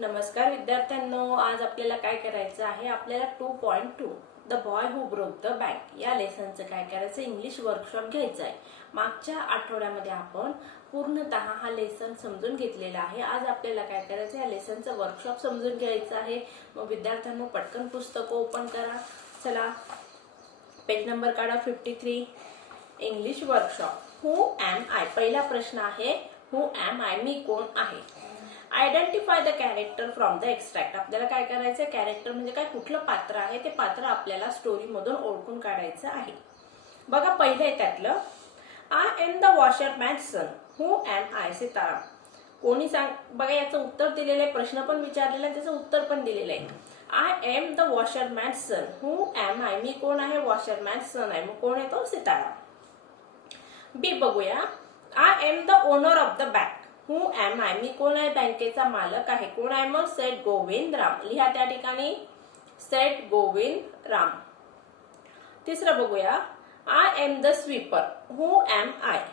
नमस्कार विद्यार्थ्यांनो, आज आपल्याला काय करायचं आहे? आपल्याला 2.2 the boy who broke the bank या लेसनचं काय करायचं? इंग्लिश वर्कशॉप घ्यायचं आहे. मागच्या आठवड्यामध्ये आपण पूर्णतः हा लेसन समजून घेतलेला आहे. आज आपल्याला काय करायचं? या लेसनचं वर्कशॉप समजून घ्यायचं आहे. मग विद्यार्थ्यांनो, पटकन पुस्तक ओपन करा. चला, पेज नंबर काढा 53. English workshop. Who am I. पहिला प्रश्न आहे, हू एम आय. मी कोण आहे? Identify the character from the extract. आपल्याला काय करायचं? कॅरेक्टर म्हणजे काय? कुठलं पात्र आहे ते पात्र आपल्याला स्टोरी मधून ओळखून काढायचं आहे. बघा, पहिलं आहे त्यातलं, I am the washerman's son. Who am I? Sitaram. कोणी सांग? बघा, याचं उत्तर दिलेलं आहे. प्रश्न पण विचारलेला आहे, त्याचं उत्तर पण दिलेलं आहे. I am the washerman's son. Who am I? मी कोण आहे? वॉशरमॅन्स सन आहे. मग कोण आहे तो? सीताराम. बी बघूया, I am the owner of the bank. Who am I? मी कोण आहे? बँकेचा मालक आहे. कोण आहे मग? सेठ गोविंद राम. लिहा त्या ठिकाणी, सेठ गोविंद राम. तिसरं बघूया, I am the sweeper. Who am I?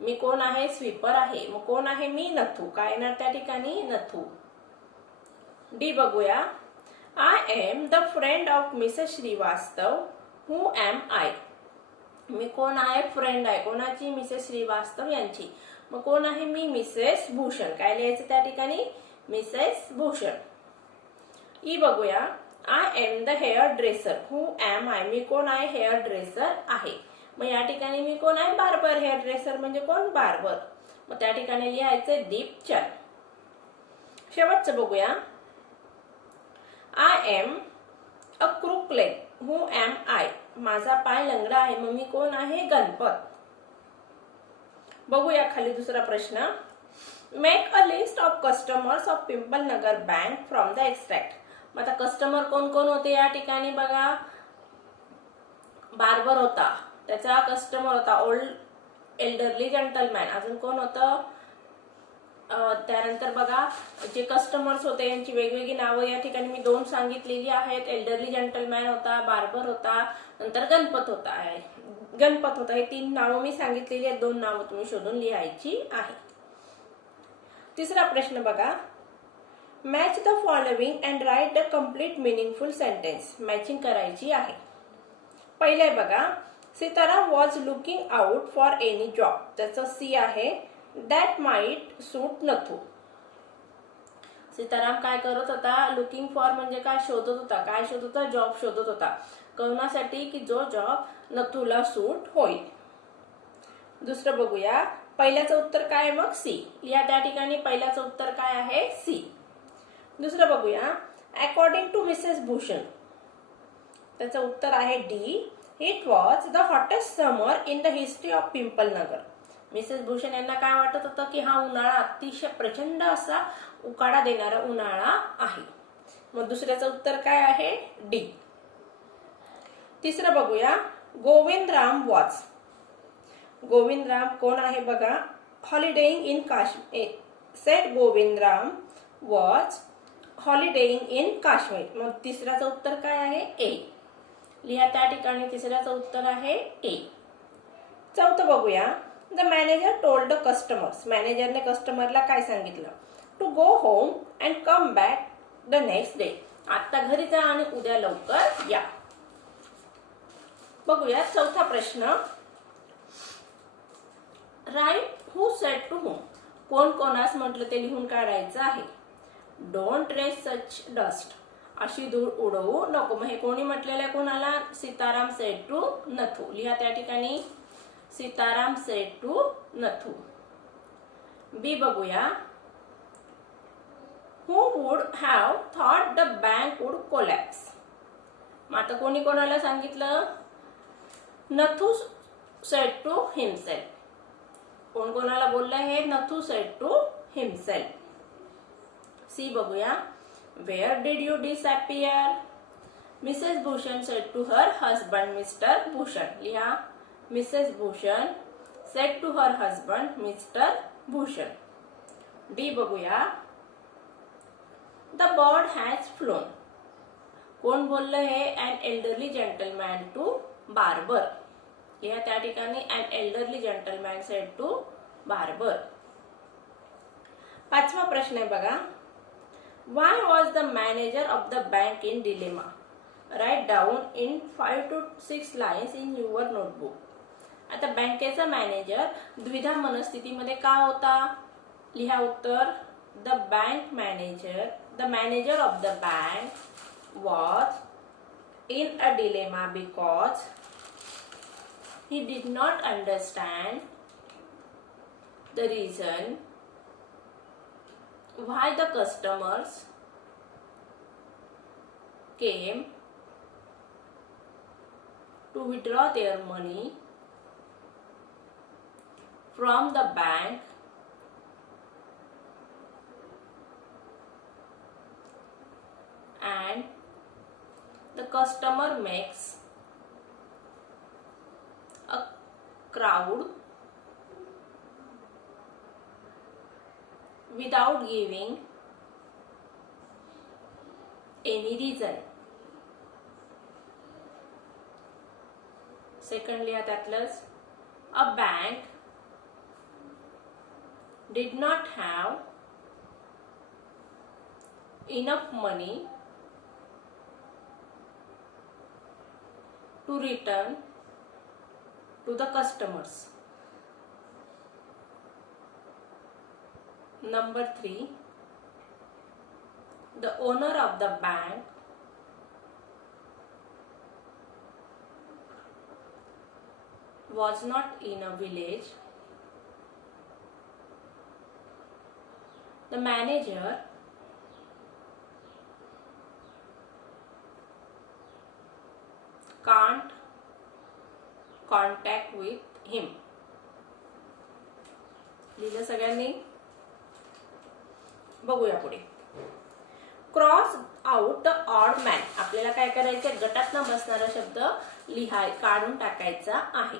मी कोण आहे? स्वीपर आहे. मग कोण आहे मी? नथू. काय येणार त्या ठिकाणी? नथू. डी बघूया, I am the friend of Mrs Shrivastava. Who am I? मी कोण आहे? फ्रेंड आहे. कोणाची? मिसेस श्रीवास्तव यांची. मग कोण आहे मी? मिसेस भूषण. काय लिहायचं त्या ठिकाणी? मिसेस भूषण. ई बघूया, I am the hairdresser. Who am I? मी कोण आहे? हेअर ड्रेसर आहे. मग या ठिकाणी मी कोण आहे? बार्बर. हेअर ड्रेसर म्हणजे कोण? बार्बर. मग त्या ठिकाणी लिहायचं दीपचंद. शेवटचं बघूया, I am a crook leg. Who am I? माझा पाय लंगडा आहे. मग मी कोण आहे? गणपत. बघूया खाली दुसरा प्रश्न, make a list of customers of pimple Nagar bank from the extract. मग आता कस्टमर कोण कोण होते या ठिकाणी? बघा, बार्बर होता, त्याचा कस्टमर होता ओल्ड एल्डरली जेंटलमॅन. अजून कोण होतं? त्यानंतर बघा, जे कस्टमर्स होते यांची वेगवेगळी नावं या ठिकाणी मी 2 सांगितलेली आहेत. एल्डरली जेंटलमॅन होता, बार्बर होता, नंतर गणपत होता. हे 3 नावं मी सांगितलेली आहेत. 2 नावं तुम्ही शोधून लिहायची आहे. तिसरा प्रश्न बघा, match the following and write the complete meaningful sentence. Matching करायची आहे. पहिले बघा, Sitaram was looking out for any job. त्याचं सी आहे, दॅट माइट सूट नथू. सीताराम काय करत होता? लुकिंग फॉर म्हणजे काय? शोधत होता. काय शोधत होता? जॉब शोधत होता. कोणासाठी? की जो जॉब नथूला सूट होईल. दुसरं बघूया, पहिल्याचं उत्तर काय? मग सी. या त्या ठिकाणी पहिल्याचं उत्तर काय आहे? सी. दुसरं बघूया, अकॉर्डिंग टू मिसेस भूषण. त्याचं उत्तर आहे D. It was the hottest summer in the history of pimple Nagar. Mrs Bhushan यांना काय वाटत होतं? की हा उन्हाळा अतिशय प्रचंड असा उकाडा देणारा उन्हाळा आहे. मग दुसऱ्याचं उत्तर काय आहे? डी. तिसरं बघूया, गोविंद राम वॉज. गोविंद राम कोण आहे? बघा, holidaying in Kashmir. Seth Govind Ram was holidaying in Kashmir. मग तिसऱ्याचं उत्तर काय आहे? ए. लिहा त्या ठिकाणी, तिसऱ्याचं उत्तर आहे ए. चौथं बघूया, the manager told the customers. मॅनेजरने कस्टमरला काय सांगितलं? To go home and come back the next day. आता घरी जा आणि उद्या लवकर या. बघूया चौथा प्रश्न, write who said to whom. कोण कोणास म्हटलं ते लिहून काढायचं आहे. Don't raise such dust. अशी धूळ उडवू नको. मग हे कोणी म्हटलेलं आहे? कोणाला? Sitaram said to Nathu. लिहा त्या ठिकाणी, Sitaram said to Nathu. B बघूया, who would have thought the bank would collapse. मग आता कोणी कोणाला सांगितलं? Nathu said to himself. कोण कोणाला बोललं हे? Nathu said to himself. C बघूया, where did you disappear. Mrs Bhushan said to her husband Mr Bhushan. लिहा, Mrs Bhushan said to her husband Mr Bhushan. D बघूया, द बर्ड हॅज फ्लोन. कोण बोललं हे? अन एल्डरली जेंटलमॅन टू बार्बर. या त्या ठिकाणी अन एल्डरली जेंटलमॅन सेड टू बार्बर. 5वा प्रश्न आहे बघा, Why was the manager of the bank in dilemma? Write down in 5 to 6 lines in your notebook. आता बँकेचा मॅनेजर द्विधा मनस्थितीमध्ये का होता? लिहा उत्तर. The manager of the bank was in a dilemma because he did not understand the reason why the customers came to withdraw their money from the bank and the customer makes a crowd without giving any reason. Secondly, त्यातलंच a bank did not have enough money to return to the customers. Number 3, the owner of the bank was not in a village. The manager can't contact with him. लिहिलं सगळ्यांनी? बघूया पुढे. Cross out the odd man. आपल्याला काय करायचं? गटात न बसणारा शब्द काढून टाकायचा आहे.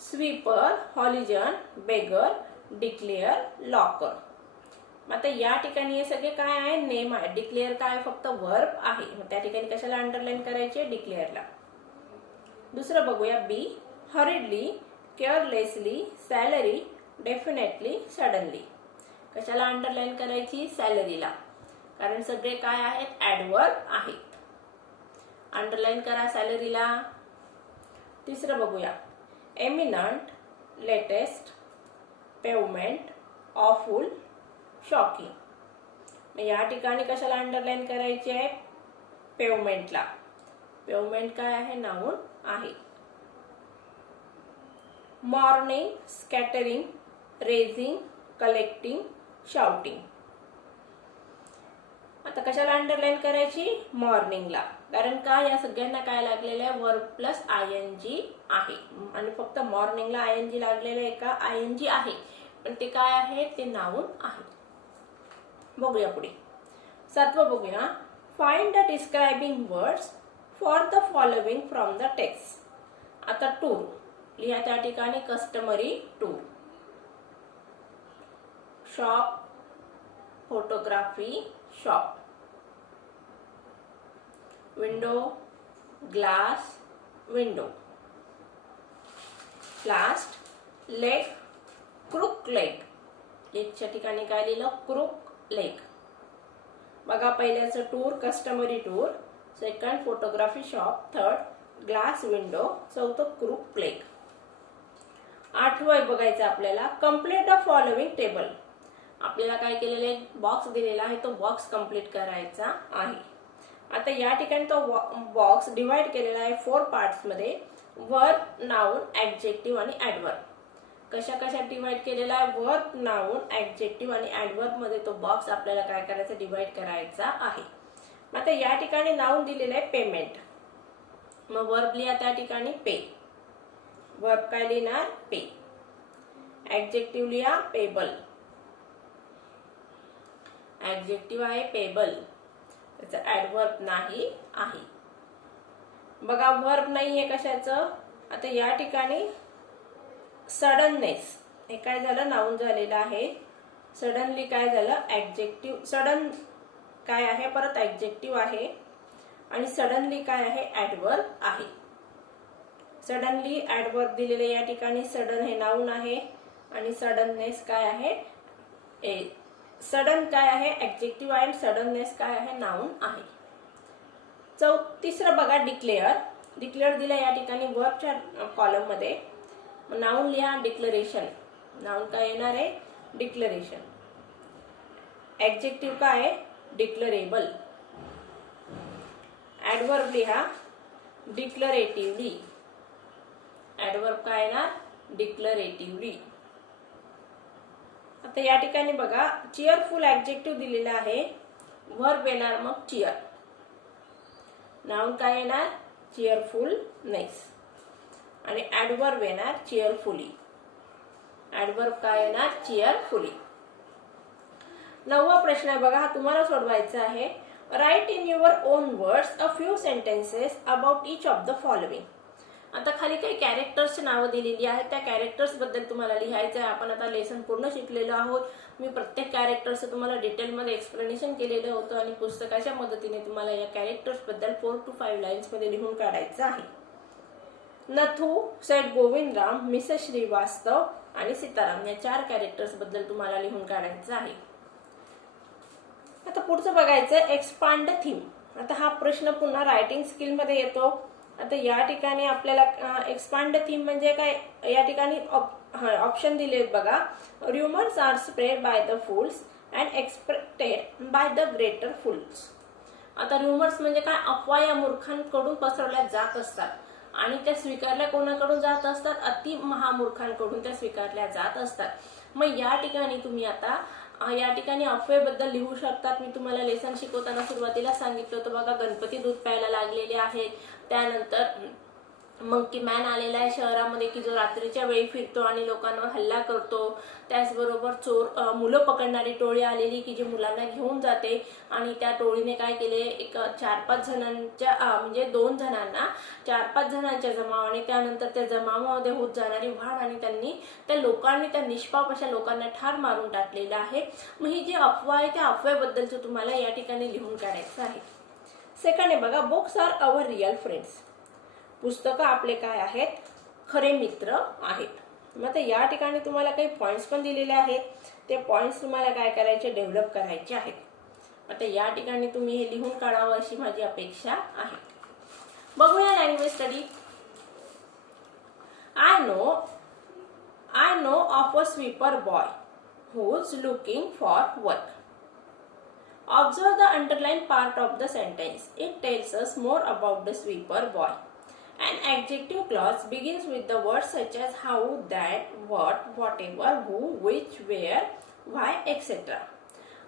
Sweeper, hooligan, beggar, declare, locker. आता या ठिकाणी हे सगळे काय आहे? नेम आहे. डिक्लेअर काय? फक्त वर्ब आहे. मग त्या ठिकाणी कशाला अंडरलाईन करायचे? डिक्लेअरला. दुसरं बघूया B. Hurriedly, carelessly, salary, definitely, suddenly. कशाला अंडरलाईन करायची? सॅलरीला. कारण सगळे काय आहेत? ॲडवर्ब आहेत. अंडरलाईन करा सॅलरीला. तिसरं बघूया eminent, latest, pavement, awful, shocking. मग या ठिकाणी कशाला अंडरलाईन करायची आहे? पेवमेंटला. पेवमेंट काय आहे? नाउन आहे. Morning, scattering, raising, collecting, shouting. आता कशाला अंडरलाईन करायची? मॉर्निंगला. कारण का? या सगळ्यांना काय लागलेलं आहे? वर्ब प्लस आयएनजी आहे. आणि फक्त मॉर्निंगला आयएनजी लागलेलं आहे का? आयएनजी आहे, पण ते काय आहे? ते नाउन आहे. बघूया पुढे. 7 बघूया. Find the describing words for the following from the text. आता टूर लिहा त्या ठिकाणी. Customary tour. Shop, photography, shop. Window, glass, window. Last, leg, crook leg. लेगच्या ठिकाणी काय लिहिलं? Crook leg. बघा पहिल्याचं tour, customary tour. Second, photography shop. Third, glass window. चौथं, क्रूक लेग. 8वं बघायचं आपल्याला. Complete the following table. आपल्याला काय केलेलं आहे? बॉक्स दिलेला आहे, तो बॉक्स कंप्लीट करायचा आहे. आता या ठिकाणी तो बॉक्स डिवाइड केलेला आहे 4 पार्ट्स मध्ये. वर्ब, नाउन, ऍडजेक्टिव्ह आणि ऍडवर्ब. कशा कशा डिवाइड केलेला आहे? वर्ब, नाउन, ऍडजेक्टिव्ह आणि ऍडवर्ब मध्ये तो बॉक्स आपल्याला काय करायचा? डिवाइड करायचा आहे. आता या ठिकाणी नाउन दिलेलं आहे पेमेंट. मग वर्ब लिहा त्या ठिकाणी पे. वर्ब काय लिहिणार? पे. ऍडजेक्टिव्ह लिहा पेबल. ऍडजेक्टिव्ह आहे पेबल. त्याचं ऍडवर्ब नाही आहे. बघा वर्ब नाहीये कशाचं? आता या ठिकाणी सडननेस हे काय झालं? नाउन झालेलं आहे. सडनली काय झालं? ऍडजेक्टिव्ह. सडन काय आहे? परत ऍडजेक्टिव्ह आहे. आणि सडनली काय आहे? ऍडवर्ब आहे. सडनली ऍडवर्ब दिलेले या ठिकाणी. सडन हे नाउन आहे आणि सडननेस काय आहे? सडन काय आहे, ऍडजेक्टिव्ह आहे. सडननेस काय आहे, नाउन आहे. तिसरं बघा, डिक्लेअर. डिक्लेअर दिलं या ठिकाणी वर्बच्या कॉलम मध्ये. नाउन लिहा, डिक्लेरेशन. नाउन काय येणार आहे, डिक्लेरेशन. ऍडजेक्टिव्ह काय आहे, डिक्लेरेबल. ऍडवर्ब लिहा, डिक्लरेटिव्हली. ऍडवर्ब काय येणार, डिक्लरेटिव्हली. आता या ठिकाणी बघा, चीअरफुल ऍडजेक्टिव्ह दिलेला आहे. वर्ब येणार मग चीअर. नाउन काय येणार, चीअरफुलनेस. आणि ऍडवर्ब येणार चीअरफुली. ऍडवर्ब काय येणार, चीअरफुली. 9वा प्रश्न आहे बघा, हा तुम्हाला सोडवायचा आहे. Write in your own words a few sentences about each of the following. आता खाली काही कॅरेक्टर्सची नावं दिलेली आहेत. त्या कॅरेक्टर्स बद्दल तुम्हाला लिहायचं आहे. आपण आता लेसन पूर्ण शिकलेलो आहोत. मी प्रत्येक कॅरेक्टरचं तुम्हाला डिटेलमध्ये एक्सप्लेनेशन केलेलं होतं आणि पुस्तकाच्या मदतीने तुम्हाला या कॅरेक्टर्स बद्दल 4 to 5 लाईन्स मध्ये लिहून काढायचं आहे. नथू, सेठ गोविंदराम, मिसेस श्रीवास्तव आणि सीताराम या 4 कॅरेक्टर्स बद्दल तुम्हाला लिहून काढायचं आहे. आता पुढचं बघायचं, एक्सपांड थीम. आता हा प्रश्न पुन्हा रायटिंग स्किल मध्ये येतो. आता या ठिकाणी आपल्याला एक्सपांड थीम म्हणजे काय, या ठिकाणी ऑप्शन दिलेत बघा. Rumours are spread by the fools and expected by the greater fools. आता र्युमर्स म्हणजे काय, अफवा या मूर्खांकडून पसरवल्या जात असतात आणि त्या स्वीकारल्या कोणाकडून जात असतात, अति महामूर्खांकडून त्या स्वीकारल्या जात असतात. मग या ठिकाणी तुम्ही आता या ठिकाणी अफवेबद्दल लिहू शकतात. मी तुम्हाला लेसन शिकवताना सुरुवातीला सांगितलं होतं बघा, गणपती दूध प्यायला लागलेले आहेत. त्यानंतर मंकी मॅन आलेला आहे शहरामध्ये की जो रात्रीच्या वेळी फिरतो आणि लोकांवर हल्ला करतो. त्याचबरोबर मुलं पकडणारी टोळी आलेली की जी मुलांना घेऊन जाते आणि त्या टोळीने काय केले, एक 4-5 जणांच्या म्हणजे 2 जणांना 4-5 जणांच्या जमावाने त्यानंतर त्या जमावामध्ये होत जाणारी वाढ आणि त्यांनी त्या निष्पाप अशा लोकांना ठार मारून टाकलेलं आहे. मग ही जी अफवा आहे त्या अफवेबद्दलचं तुम्हाला या ठिकाणी लिहून काढायचं आहे. सेकंड आहे बघा, books are our real friends. पुस्तकं आपले काय आहेत, खरे मित्र आहेत. मग आता या ठिकाणी तुम्हाला काही पॉइंट्स पण दिलेले आहेत. ते पॉइंट्स तुम्हाला काय करायचे, डेव्हलप करायचे आहेत. आता या ठिकाणी तुम्ही हे लिहून काढावं अशी माझी अपेक्षा आहे. बघूया language study. I know of a sweeper boy who is looking for work. Observe the underlined part of the sentence. It tells us more about the sweeper boy. An adjective clause begins with the words such as how, that, what, whatever, who, which, where, why, etc.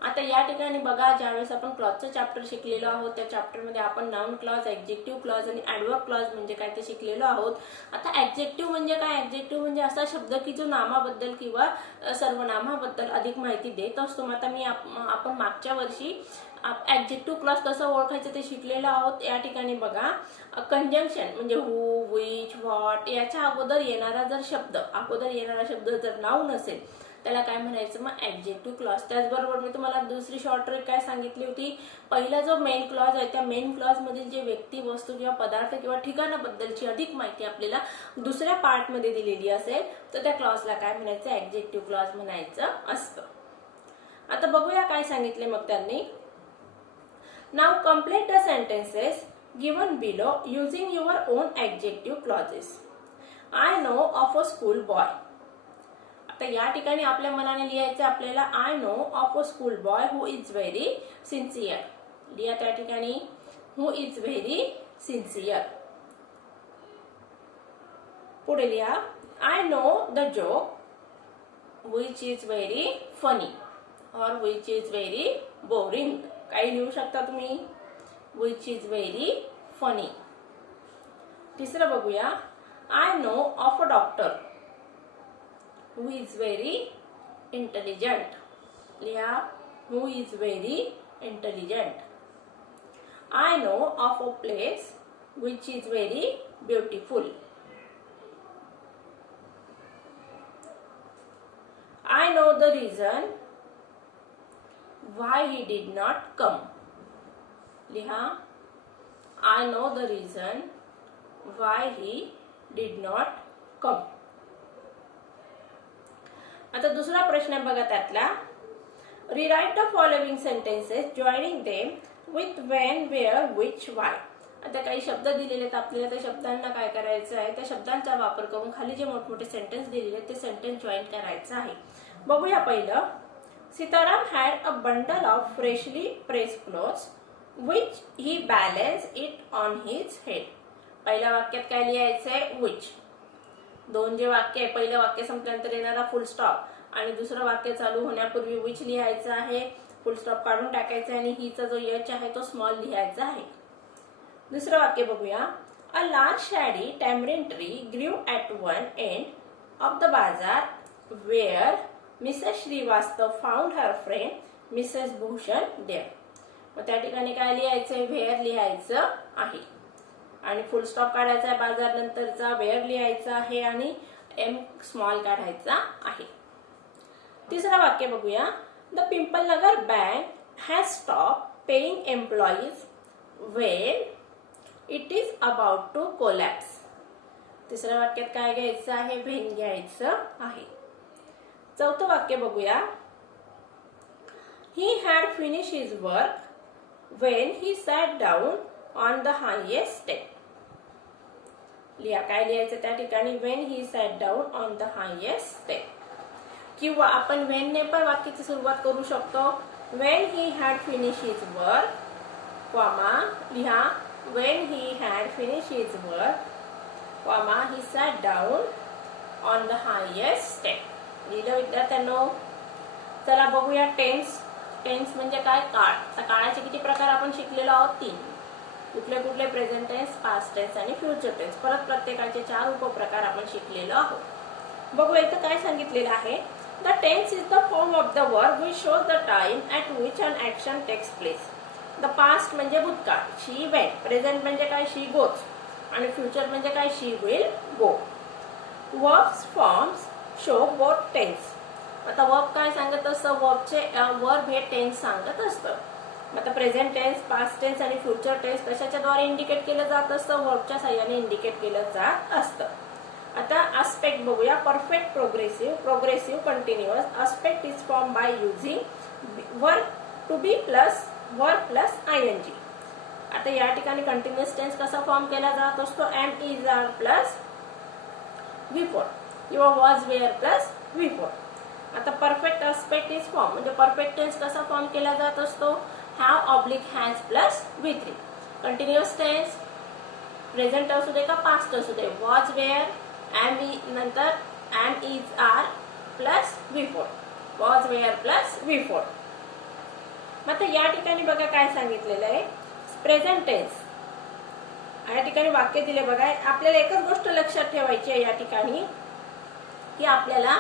आता या ठिकाणी बघा, ज्यावेळेस आपण क्लॉजचं chapter शिकलेलो आहोत त्या चॅप्टरमध्ये आपण नाउन क्लॉज, ऍडजेक्टिव्ह क्लॉज आणि ऍडवर्ब क्लॉज म्हणजे काय ते शिकलेलो आहोत. आता ऍडजेक्टिव्ह म्हणजे काय, ऍडजेक्टिव्ह म्हणजे असा शब्द की जो नामाबद्दल किंवा सर्वनामाबद्दल अधिक माहिती देत असतो. आता आपण मागच्या वर्षी ऍडजेक्टिव्ह क्लॉज कसं ओळखायचं ते शिकलेलो आहोत. या ठिकाणी बघा, कंजंक्शन म्हणजे हू, विच, व्हॉट याच्या अगोदर येणारा शब्द जर नाउन असेल त्याला काय म्हणायचं, मग ऍडजेक्टिव्ह क्लॉज. त्याचबरोबर मी तुम्हाला दुसरी शॉर्ट ट्रिक काय सांगितली होती, पहिला जो मेन क्लॉज आहे त्या मेन क्लॉज मधील जे व्यक्ती, वस्तू किंवा पदार्थ किंवा ठिकाणाबद्दलची अधिक माहिती आपल्याला दुसऱ्या पार्ट मध्ये दिलेली असेल तर त्या क्लॉजला काय म्हणायचं, ऍडजेक्टिव्ह क्लॉज म्हणायचं असतं. आता बघूया काय सांगितले मग त्यांनी. Now complete the sentences given below using your on adjective clauses. I know of a school boy. आता या ठिकाणी आपल्या मनाने लिहायचं आपल्याला, I know of a school boy who is very sincere. लिहा त्या ठिकाणी, हु इज व्हेरी सिन्सियर. पुढे लिहा, I know the joke which is very funny और विच इज व्हेरी बोरिंग. काही लिहू शकता तुम्ही, विच इज व्हेरी फनी. तिसरं बघूया, I know of a doctor who is very intelligent. लिहा, who is very intelligent. I know of a place which is very beautiful. I know the reason why he did not come. लिहा, I know the reason why he did not come. आता दुसरा प्रश्न बघा त्यातला, Rewrite the following sentences joining them with when, where, which, why. आता काही शब्द दिलेले आहेत आपल्याला, त्या शब्दांना काय करायचं आहे, त्या शब्दांचा वापर करून खाली जे मोठमोठे सेंटेन्स दिलेले आहेत ते सेंटेन्स जॉईन करायचं आहे. बघूया पहिलं. Sitaram had a bundle of freshly pressed clothes which he balanced it on his head. पहिल्या वाक्यात काय लिहायचंय? which. दोन जे वाक्य आहे, पहिलं वाक्य संपल्यानंतर येणारा फुल स्टॉप आणि दुसरं वाक्य चालू होण्यापूर्वी which लिहायचं आहे, फुल स्टॉप काढून टाकायचा आणि हीचा जो एच आहे तो स्मॉल लिहायचा आहे. दुसरं वाक्य बघूया. A large shady tamarind tree grew at one end of the bazaar where Mrs. Srivastav found her friend Mrs. Bhushan there. मग त्या ठिकाणी काय लिहायचंय? where लिहायचं आहे आणि फुल स्टॉप काढायचा आहे बाजार नंतरचा, where लिहायचा आहे आणि एम स्मॉल काढायचा आहे. तिसरं वाक्य बघूया. The Pimpalnagar bank has stopped paying employees when it is about to collapse. तिसऱ्या वाक्यात काय घ्यायचं आहे? when घ्यायचं आहे. चौथं वाक्य बघूया. He had finished his work when he sat down on the highest step. लिहा काय लिहायचं त्या ठिकाणी? when he sat down on the highest step. किंवा आपण when ने पण वाक्याची सुरुवात करू शकतो. when he had finished his work, comma लिहा when he had finished his work, comma he sat down on the highest step. लिहिलं विद्यार्थ्यांनो? चला बघूया टेन्स. टेन्स म्हणजे काय? काळ. आता काळाचे किती प्रकार आपण शिकलेलो आहोत? 3. कुठले कुठले? प्रेझेंट टेन्स, पास्ट टेन्स आणि फ्युचर टेन्स. परत प्रत्येकाचे 4 उपप्रकार आपण शिकलेलो आहोत. बघूया इथं काय सांगितलेलं आहे. The tense is the form of the verb which shows the time at which an action takes place. The past म्हणजे भूतकाळ, she went. Present म्हणजे काय? she goes. आणि future म्हणजे काय? she will go. Verbs forms show both tense. आता verb काय सांगत असतं? वर्ब हे टेन्स सांगत असतं. आता प्रेझेंट टेन्स, पास्ट टेन्स आणि फ्युचर टेन्स कशाच्याद्वारे इंडिकेट केलं जात असतं? वर्बच्या साह्याने इंडिकेट केलं जात असतं. आता आस्पेक्ट बघूया. Perfect, progressive, progressive, continuous. Aspect is form by using verb to be plus verb plus ING. आता या ठिकाणी कंटिन्युअस टेन्स कसा फॉर्म केला जात असतो? Am is are plus before किंवा वॉज वेअर प्लस बिफोर. आता परफेक्ट आस्पेक्ट इज फॉर्म म्हणजे परफेक्ट टेन्स कसा फॉर्म केला जात असतो? Have oblique has plus V3. Continuous tense present असू दे का पास्ट असू दे, वॉज वेअर एम नंतर am is are plus before, was were plus before. मग या ठिकाणी बघा काय सांगितलेलं आहे. प्रेझेंट टेन्स या ठिकाणी वाक्य दिले बघा. आपल्याला एकच गोष्ट लक्षात ठेवायची आहे या ठिकाणी की आपल्याला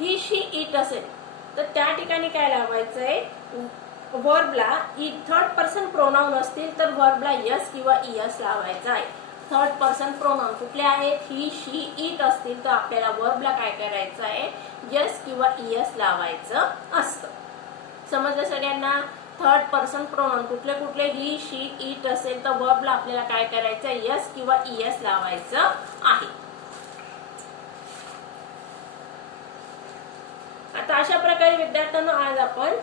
ही शी इट असेल तर त्या ठिकाणी काय लावायचंय? वर्बला थर्ड पर्सन प्रोनाउन असतील तर वर्बला यस किंवा इयस लावायचा आहे. थर्ड पर्सन प्रोनाउन कुठले आहेत? ही शी इट असतील तर आपल्याला वर्बला काय करायचं आहे? यस किंवा इयस लावायचं असतं. समजलं सगळ्यांना? थर्ड पर्सन प्रोनाउन कुठले कुठले? ही शी इट असेल तर वर्बला आपल्याला काय करायचं? यस किंवा इयस लावायचं आहे. आता अशा प्रकारे विद्यार्थ्यांना आज आपण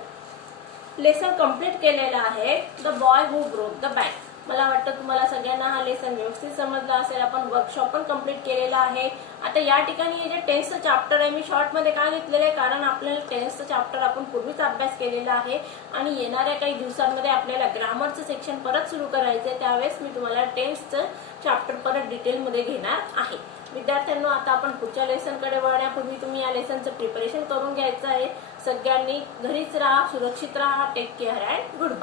लेसन कंप्लीट केलेला आहे. The boy who broke the bank. मला वाटतं तुम्हाला सगळ्यांना हा लेसन व्यवस्थित समजला असेल. आपण वर्कशॉप पण कंप्लीट केलेला आहे. आता या ठिकाणी हे जे टेन्सचं चॅप्टर आहे मी शॉर्ट मध्ये का घेतलेलं आहे? कारण आपल्याला टेन्सचं चॅप्टर आपण पूर्वीच अभ्यास केलेला आहे आणि येणाऱ्या काही दिवसांमध्ये आपल्याला ग्रामरचं सेक्शन परत सुरू करायचं आहे. त्यावेळेस मी तुम्हाला टेन्सचं चॅप्टर परत डिटेलमध्ये घेणार आहे. विद्यार्थ्यांनो आता आपण पुढच्या लेसनकडे वळण्यापूर्वी तुम्ही या लेसनचं प्रिपरेशन करून घ्यायचं आहे. सगळ्यांनी घरीच राहा, सुरक्षित राहा. Take care and good bye.